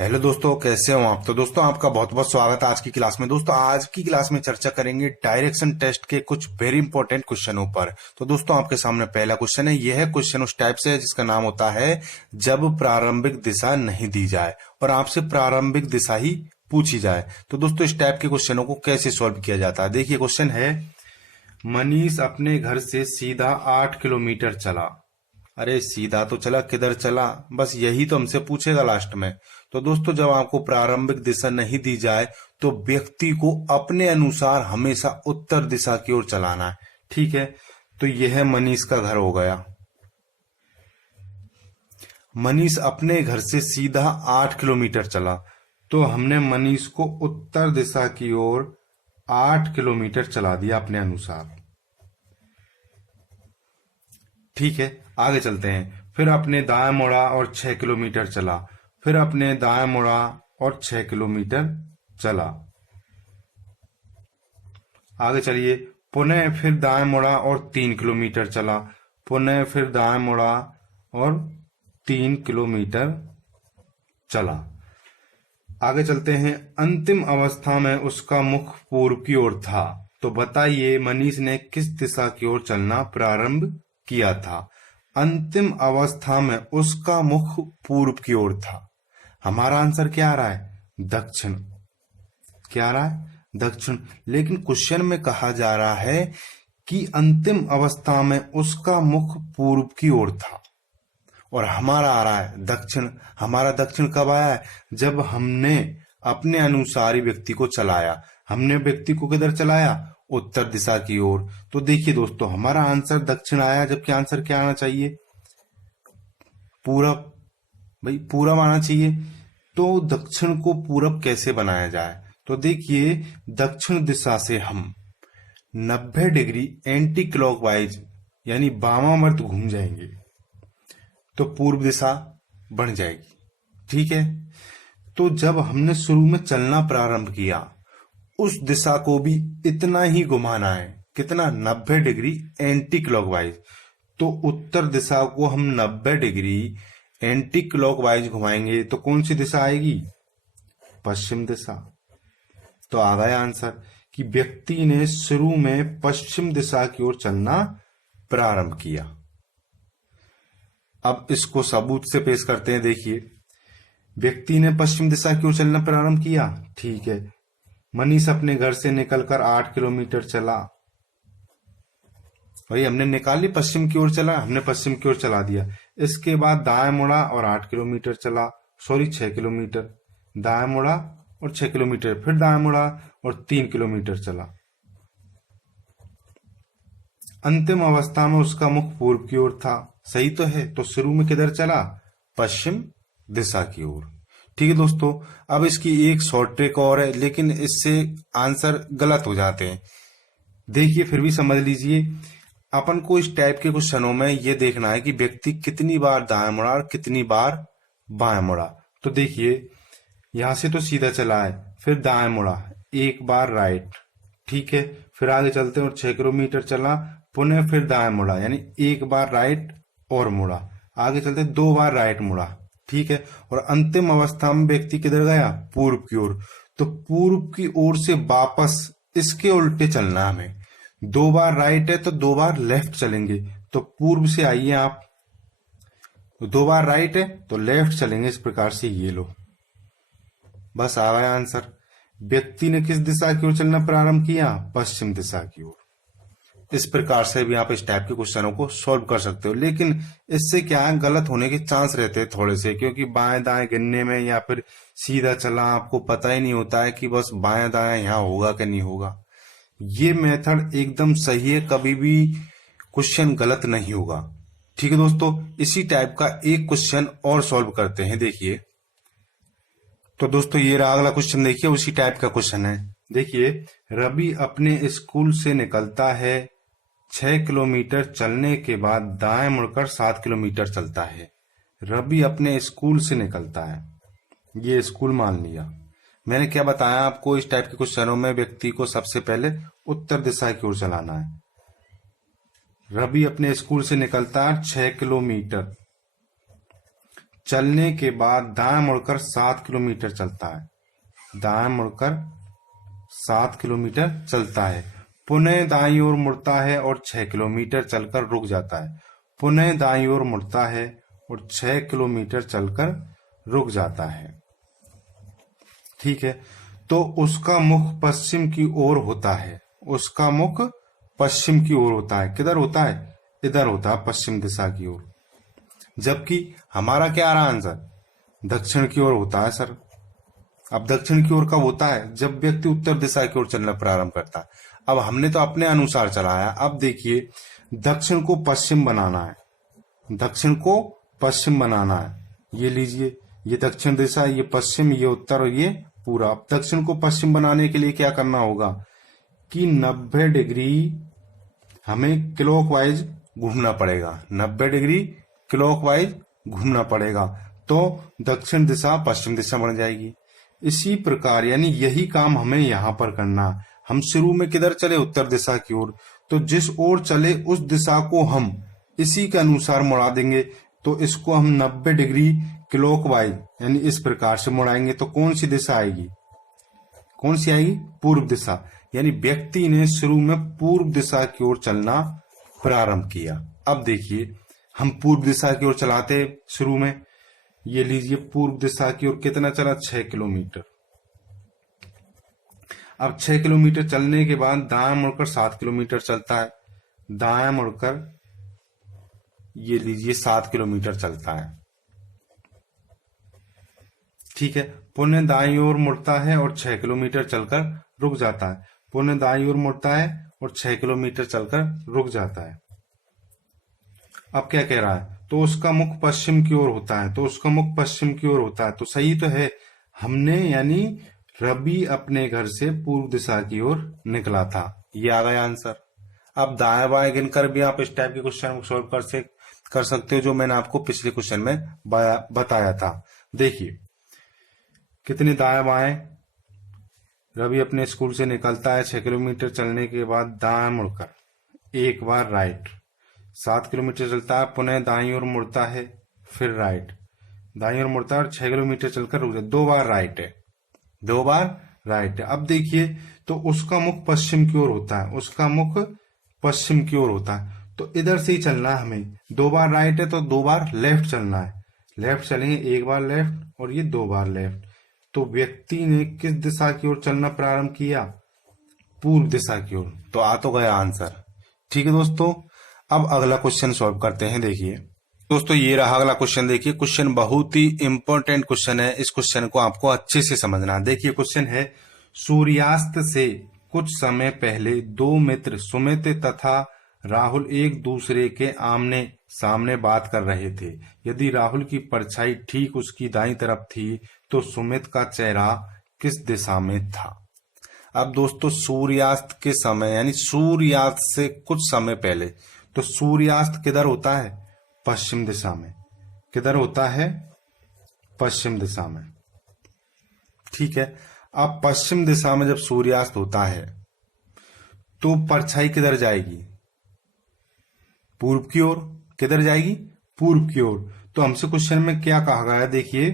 Hello दोस्तों, कैसे हो आप। तो दोस्तों आपका बहुत बहुत स्वागत है आज की क्लास में। दोस्तों आज की क्लास में चर्चा करेंगे डायरेक्शन टेस्ट के कुछ वेरी इंपॉर्टेंट क्वेश्चनों पर। तो दोस्तों आपके सामने पहला क्वेश्चन है। यह क्वेश्चन उस टाइप से है जिसका नाम होता है जब प्रारंभिक दिशा नहीं दी जाए और आपसे प्रारंभिक दिशा ही पूछी जाए। तो दोस्तों इस टाइप के क्वेश्चनों को कैसे सॉल्व किया जाता है, देखिए क्वेश्चन है, मनीष अपने घर से सीधा 8 किलोमीटर चला। अरे सीधा तो चला, किधर चला, बस यही तो हमसे पूछेगा लास्ट में। तो दोस्तों जब आपको प्रारंभिक दिशा नहीं दी जाए तो व्यक्ति को अपने अनुसार हमेशा उत्तर दिशा की ओर चलाना है। ठीक है, तो यह मनीष का घर हो गया। मनीष अपने घर से सीधा 8 किलोमीटर चला, तो हमने मनीष को उत्तर दिशा की ओर 8 किलोमीटर चला दिया अपने अनुसार। ठीक है, आगे चलते हैं। फिर अपने दाएं मुड़ा और 6 किलोमीटर चला। फिर अपने दाएं मुड़ा और 6 किलोमीटर चला। आगे चलिए, पुनः फिर दाएं मुड़ा और 3 किलोमीटर चला। पुनः फिर दाएं मुड़ा और 3 किलोमीटर चला। आगे चलते हैं, अंतिम अवस्था में उसका मुख पूर्व की ओर था। तो बताइए मनीष ने किस दिशा की ओर चलना प्रारंभ किया था। अंतिम अवस्था में उसका मुख पूर्व की ओर था। हमारा आंसर क्या आ रहा है, दक्षिण। क्या आ रहा है, दक्षिण। लेकिन क्वेश्चन में कहा जा रहा है कि अंतिम अवस्था में उसका मुख पूर्व की ओर था और हमारा आ रहा है दक्षिण। हमारा दक्षिण कब आया है, जब हमने अपने अनुसारी व्यक्ति को चलाया। हमने व्यक्ति को किधर चलाया, उत्तर दिशा की ओर। तो देखिए दोस्तों हमारा आंसर दक्षिण आया, जबकि आंसर क्या आना चाहिए, पूरब। भाई पूरब आना चाहिए। तो दक्षिण को पूरब कैसे बनाया जाए, तो देखिए दक्षिण दिशा से हम 90 डिग्री एंटी क्लॉकवाइज यानी वामावर्त घूम जाएंगे तो पूर्व दिशा बन जाएगी। ठीक है, तो जब हमने शुरू में चलना प्रारंभ किया उस दिशा को भी इतना ही घुमाना है, कितना, 90 डिग्री एंटी क्लॉकवाइज। तो उत्तर दिशा को हम 90 डिग्री एंटी क्लॉकवाइज घुमाएंगे तो कौन सी दिशा आएगी, पश्चिम दिशा। तो आ गया आंसर कि व्यक्ति ने शुरू में पश्चिम दिशा की ओर चलना प्रारंभ किया। अब इसको सबूत से पेश करते हैं। देखिए व्यक्ति ने पश्चिम दिशा की ओर चलना प्रारंभ किया। ठीक है, मनीष अपने घर से निकलकर 8 किलोमीटर चला। भाई हमने निकाली पश्चिम की ओर चला, हमने पश्चिम की ओर चला दिया। इसके बाद दाएं मुड़ा और 8 किलोमीटर चला, सॉरी 6 किलोमीटर। दाएं मुड़ा और 6 किलोमीटर, फिर दाएं मुड़ा और 3 किलोमीटर चला। अंतिम अवस्था में उसका मुख पूर्व की ओर था। सही तो है, तो शुरू में किधर चला, पश्चिम दिशा की ओर। ठीक है दोस्तों, अब इसकी एक शॉर्ट ट्रिक और है, लेकिन इससे आंसर गलत हो जाते हैं। देखिए फिर भी समझ लीजिए, अपन को इस टाइप के क्वेश्चनों में यह देखना है कि व्यक्ति कितनी बार दाएं मुड़ा और कितनी बार बाएं मुड़ा। तो देखिए यहां से तो सीधा चला है, फिर दाएं मुड़ा, एक बार राइट। ठीक है, फिर आगे चलते हैं और 6 किलोमीटर चला, पुनः फिर दाएं मुड़ा, यानी एक बार राइट और मुड़ा। आगे चलते 2 बार राइट मुड़ा। ठीक है, और अंतिम अवस्था में व्यक्ति किधर गया, पूर्व की ओर। तो पूर्व की ओर से वापस इसके उल्टे चलना हमें। 2 बार राइट है तो 2 बार लेफ्ट चलेंगे। तो पूर्व से आइए आप, 2 बार राइट है तो लेफ्ट चलेंगे, इस प्रकार से। ये लो, बस आ गया आंसर। व्यक्ति ने किस दिशा की ओर चलना प्रारंभ किया, पश्चिम दिशा की ओर। इस प्रकार से भी आप इस टाइप के क्वेश्चनों को सॉल्व कर सकते हो, लेकिन इससे क्या है, गलत होने के चांस रहते हैं थोड़े से, क्योंकि बाएं दाएं गिनने में या फिर सीधा चला आपको पता ही नहीं होता है कि बस बाएं दाएं यहाँ होगा कि नहीं होगा। ये मेथड एकदम सही है, कभी भी क्वेश्चन गलत नहीं होगा। ठीक है दोस्तों, इसी टाइप का एक क्वेश्चन और सॉल्व करते हैं। देखिए तो दोस्तों ये रहा अगला क्वेश्चन, देखिए उसी टाइप का क्वेश्चन है। देखिए रवि अपने स्कूल से निकलता है, 6 किलोमीटर चलने के बाद दाएं मुड़कर 7 किलोमीटर चलता है। रवि अपने स्कूल से निकलता है, ये स्कूल मान लिया। मैंने क्या बताया आपको, इस टाइप के क्वेश्चनों में व्यक्ति को सबसे पहले उत्तर दिशा की ओर चलाना है। रवि अपने स्कूल से निकलता है 6 किलोमीटर। चलने के बाद दाएं मुड़कर 7 किलोमीटर चलता है। दाएं मुड़कर 7 किलोमीटर चलता है। पुनः दाईं ओर मुड़ता है और 6 किलोमीटर चलकर रुक जाता है। पुनः दाईं ओर मुड़ता है और 6 किलोमीटर चलकर रुक जाता है। ठीक है, तो उसका मुख पश्चिम की ओर होता है। उसका मुख पश्चिम की ओर होता है। किधर होता है? इधर होता है, पश्चिम दिशा की ओर। जबकि हमारा क्या रहा आंसर? दक्षिण की ओर होता है सर। अब दक्षिण की ओर कब होता है? जब व्यक्ति उत्तर दिशा की ओर चलना प्रारंभ करता है। अब हमने तो अपने अनुसार चलाया। अब देखिए, दक्षिण को पश्चिम बनाना है। दक्षिण को पश्चिम बनाना है। ये लीजिए, ये दक्षिण दिशा, ये पश्चिम, ये उत्तर और ये पूरब। दक्षिण को पश्चिम बनाने के लिए क्या करना होगा कि 90 डिग्री हमें क्लॉकवाइज घूमना पड़ेगा। 90 डिग्री क्लॉकवाइज घूमना पड़ेगा, तो दक्षिण दिशा पश्चिम दिशा बन जाएगी। इसी प्रकार यानी यही काम हमें यहाँ पर करना। हम शुरू में किधर चले? उत्तर दिशा की ओर। तो जिस ओर चले उस दिशा को हम इसी के अनुसार मुड़ा देंगे। तो इसको हम 90 डिग्री क्लॉकवाइज यानी इस प्रकार से मुड़ाएंगे। तो कौन सी दिशा आएगी? कौन सी आएगी? पूर्व दिशा। यानी व्यक्ति ने शुरू में पूर्व दिशा की ओर चलना प्रारंभ किया। अब देखिए, हम पूर्व दिशा की ओर चलाते शुरू में, ये लीजिए पूर्व दिशा की ओर कितना चला? 6 किलोमीटर। अब 6 किलोमीटर चलने के बाद दाएं मुड़कर 7 किलोमीटर चलता है। दाएं मुड़कर ये लीजिए 7 किलोमीटर चलता है। ठीक है, पुनः दाईं ओर मुड़ता है और 6 किलोमीटर चलकर रुक जाता है। पुनः दाईं ओर मुड़ता है और 6 किलोमीटर चलकर रुक जाता है। अब क्या कह रहा है? तो उसका मुख पश्चिम की ओर होता है। तो उसका मुख पश्चिम की ओर होता है, तो सही तो है। हमने यानी रवि अपने घर से पूर्व दिशा की ओर निकला था। ये आ गया आंसर। अब दाएं बाएं गिनकर भी आप इस टाइप के क्वेश्चन को सॉल्व कर सकते हो, जो मैंने आपको पिछले क्वेश्चन में बताया था। देखिए कितने दाएं बाएं। रवि अपने स्कूल से निकलता है, 6 किलोमीटर चलने के बाद दाएं मुड़कर एक बार राइट, 7 किलोमीटर चलता है, पुनः दाईं ओर मुड़ता है, फिर राइट, दाईं ओर मुड़ता है और 6 किलोमीटर चलकर रुक जाता है। 2 बार राइट है, 2 बार राइट है। अब देखिए, तो उसका मुख पश्चिम की ओर होता है। उसका मुख पश्चिम की ओर होता है, तो इधर से ही चलना है हमें। 2 बार राइट है तो 2 बार लेफ्ट चलना है। लेफ्ट चलेंगे, 1 बार लेफ्ट और ये 2 बार लेफ्ट। तो व्यक्ति ने किस दिशा की ओर चलना प्रारंभ किया? पूर्व दिशा की ओर। तो आ तो गया आंसर। ठीक है दोस्तों, अब अगला क्वेश्चन सॉल्व करते हैं। देखिए दोस्तों, ये रहा अगला क्वेश्चन। देखिए क्वेश्चन बहुत ही इंपॉर्टेंट क्वेश्चन है। इस क्वेश्चन को आपको अच्छे से समझना है। देखिए क्वेश्चन है, सूर्यास्त से कुछ समय पहले 2 मित्र सुमित तथा राहुल एक दूसरे के आमने सामने बात कर रहे थे। यदि राहुल की परछाई ठीक उसकी दाईं तरफ थी तो सुमित का चेहरा किस दिशा में था? अब दोस्तों, सूर्यास्त के समय यानी सूर्यास्त से कुछ समय पहले, तो सूर्यास्त किधर होता है? पश्चिम दिशा में। किधर होता है? पश्चिम दिशा में। ठीक है, अब पश्चिम दिशा में जब सूर्यास्त होता है तो परछाई किधर जाएगी? पूर्व की ओर। किधर जाएगी? पूर्व की ओर। तो हमसे क्वेश्चन में क्या कहा गया है? देखिए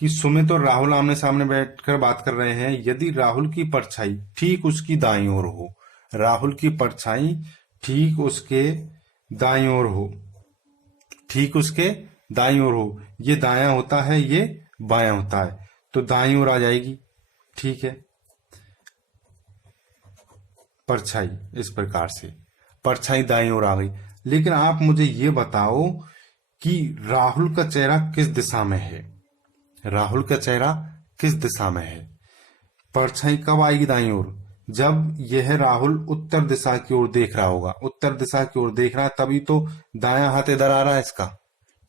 कि सुमित और राहुल आमने सामने बैठकर बात कर रहे हैं। यदि राहुल की परछाई ठीक उसकी दाईं ओर हो, राहुल की परछाई ठीक उसके दाईं ओर हो, ठीक उसके दाईं ओर हो, ये दायां होता है, ये बायां होता है, तो दाईं ओर आ जाएगी। ठीक है, परछाई इस प्रकार से, परछाई दाईं ओर आ गई। लेकिन आप मुझे ये बताओ कि राहुल का चेहरा किस दिशा में है? राहुल का चेहरा किस दिशा में है? परछाई कब आएगी दाईं ओर? जब यह राहुल उत्तर दिशा की ओर देख रहा होगा। उत्तर दिशा की ओर देख रहा है, तभी तो दायां हाथ इधर आ रहा है इसका।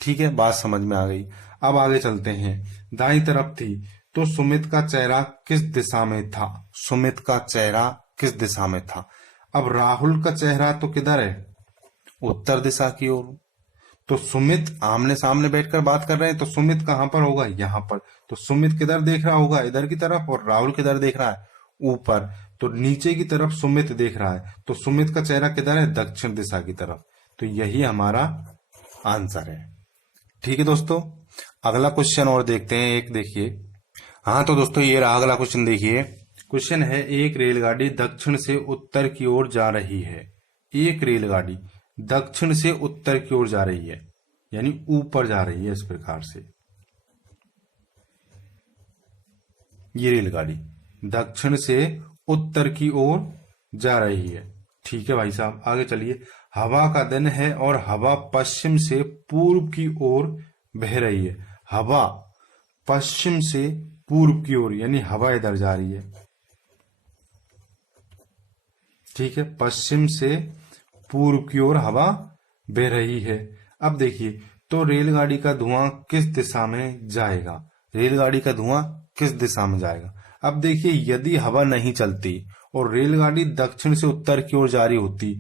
ठीक है, बात समझ में आ गई। अब आगे चलते हैं। दाईं तरफ थी तो सुमित का चेहरा किस दिशा में था? सुमित का चेहरा किस दिशा में था? अब राहुल का चेहरा तो किधर है? उत्तर दिशा की ओर। तो सुमित आमने सामने बैठकर बात कर रहे हैं, तो सुमित कहां पर होगा? यहां पर। तो सुमित किधर देख रहा होगा? इधर की तरफ। और राहुल किधर देख रहा है? ऊपर। तो नीचे की तरफ सुमित देख रहा है, तो सुमित का चेहरा किधर है? दक्षिण दिशा की तरफ। तो यही हमारा आंसर है। ठीक है दोस्तों, अगला क्वेश्चन और देखते हैं, एक देखिए। हाँ तो दोस्तों ये रहा अगला क्वेश्चन, देखिए। क्वेश्चन है, एक रेलगाड़ी दक्षिण से उत्तर की ओर जा रही है। एक रेलगाड़ी दक्षिण से उत्तर की ओर जा रही है, यानी ऊपर जा रही है। इस प्रकार से ये रेलगाड़ी दक्षिण से उत्तर की ओर जा रही है। ठीक है भाई साहब, आगे चलिए। हवा का दिन है और हवा पश्चिम से पूर्व की ओर बह रही है। हवा पश्चिम से पूर्व की ओर, यानी हवा इधर जा रही है। ठीक है, पश्चिम से पूर्व की ओर हवा बह रही है। अब देखिए, तो रेलगाड़ी का धुआं किस दिशा में जाएगा? रेलगाड़ी का धुआं किस दिशा में जाएगा? अब देखिए, यदि हवा नहीं चलती और रेलगाड़ी दक्षिण से उत्तर की ओर जा रही होती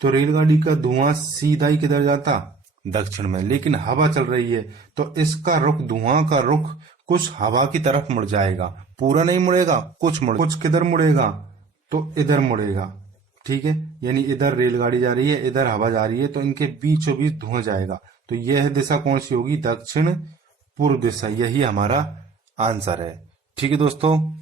तो रेलगाड़ी का धुआं सीधा ही किधर जाता? दक्षिण में। लेकिन हवा चल रही है तो इसका रुख, धुआं का रुख कुछ हवा की तरफ मुड़ जाएगा। पूरा नहीं मुड़ेगा, कुछ किधर मुड़ेगा? तो इधर मुड़ेगा। ठीक है, यानी इधर रेलगाड़ी जा रही है, इधर हवा जा रही है, तो इनके बीचों बीच धुआं जाएगा। तो यह दिशा कौन सी होगी? दक्षिण पूर्व दिशा। यही हमारा आंसर है। ठीक है दोस्तों।